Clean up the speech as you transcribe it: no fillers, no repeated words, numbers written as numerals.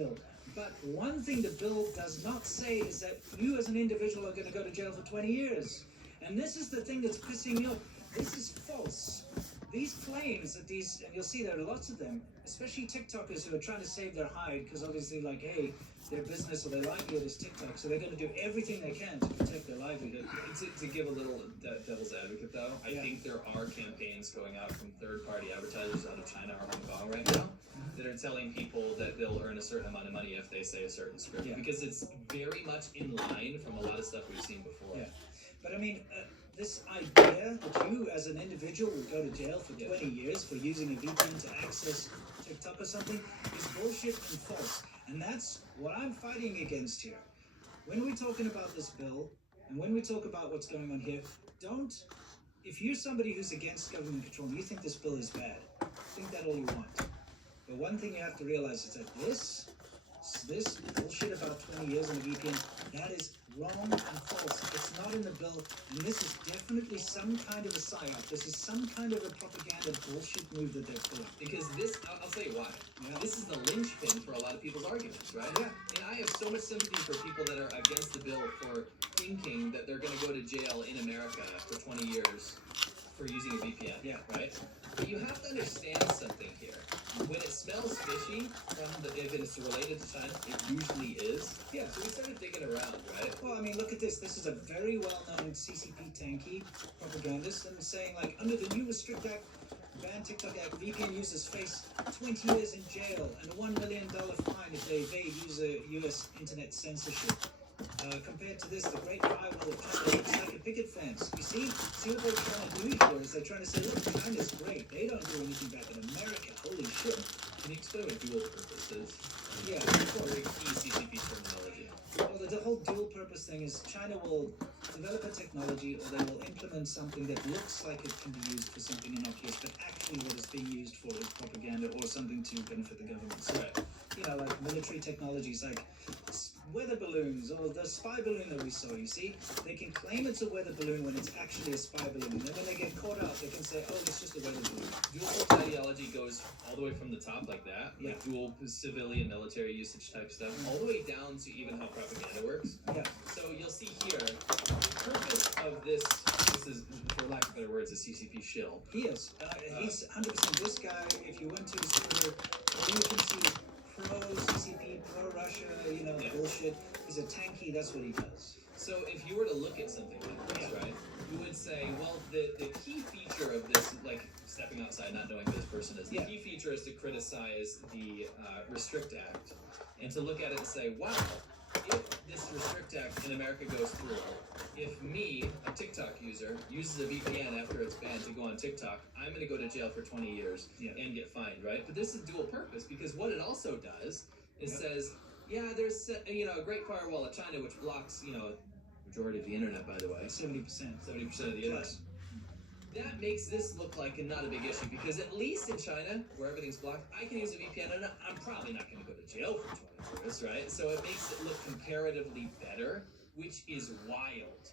bill. But one thing the bill does not say is that you as an individual are going to go to jail for 20 years. And this is the thing that's pissing me off. This is false. These claims that these, and you'll see there are lots of them, especially TikTokers who are trying to save their hide, because obviously, like, hey, their business or their livelihood is TikTok, so they're going to do everything they can to protect their livelihood. To give a little devil's advocate, though, I think there are campaigns going out from third-party advertisers out of China or Hong Kong right now that are telling people that they'll earn a certain amount of money if they say a certain script, because it's very much in line from a lot of stuff we've seen before. Yeah, but I mean, this idea that you as an individual will go to jail for 20 years for using a VPN to access TikTok or something is bullshit and false. And that's what I'm fighting against here. When we're talking about this bill, and when we talk about what's going on here, if you're somebody who's against government control and you think this bill is bad, think that all you want. But one thing you have to realize is that this bullshit about 20 years on a VPN, that is wrong and false. It's not in the bill, and this is definitely some kind of a psyop. This is some kind of a propaganda bullshit move that they're pulling. Because this, I'll tell you why. This is the linchpin for a lot of people's arguments, right? Yeah. And I have so much sympathy for people that are against the bill for thinking that they're going to go to jail in America for 20 years for using a VPN, right? But you have to understand something here. When it smells fishy, if it's related to China, it usually is. Yeah, so we started digging around, right? Well, I mean, look at this. This is a very well-known CCP tanky propagandist, and saying, like, under the new Restrict Act, Ban TikTok Act, VPN users face 20 years in jail and a $1 million fine if they evade U.S. internet censorship. Compared to this, the Great Firewall of China looks like a picket fence. You see what they're trying to do here is they're trying to say, look, China's great. They don't do anything bad, but America, holy shit. Can you explain what dual purpose is? Yeah, very key CCP terminology. Well, the whole dual purpose thing is China will develop a technology, or they will implement something that looks like it can be used for something innocuous, but actually what it's being used for is propaganda or something to benefit the government. So, you know, like military technologies like weather balloons or the spy balloon that we saw, you see? They can claim it's a weather balloon when it's actually a spy balloon. And then when they get caught out, they can say, oh, it's just a weather balloon. Dual purpose ideology goes all the way from the top like that, like dual civilian military usage type stuff, all the way down to even how propaganda works. Yeah. So you'll see here, the purpose of this is, for lack of better words, a CCP shill. He is. He's 100% this guy. If you went to Twitter, you can see pro-CCP, pro-Russia, you know, bullshit. He's a tanky, that's what he does. So if you were to look at something like this, right, you would say, well, the key feature of this, like stepping outside, not knowing who this person is, the key feature is to criticize the Restrict Act and to look at it and say, wow, if this Restrict Act in America goes through, if me, a TikTok user, uses a VPN after it's banned to go on TikTok, I'm going to go to jail for 20 years and get fined, right? But this is dual purpose, because what it also does is says, yeah, there's a Great Firewall of China which blocks, majority of the internet, by the way. 70%. 70% of the internet. That makes this look like not a big issue, because at least in China, where everything's blocked, I can use a VPN and I'm probably not going to go to jail for 20 years, right? So it makes it look comparatively better, which is wild.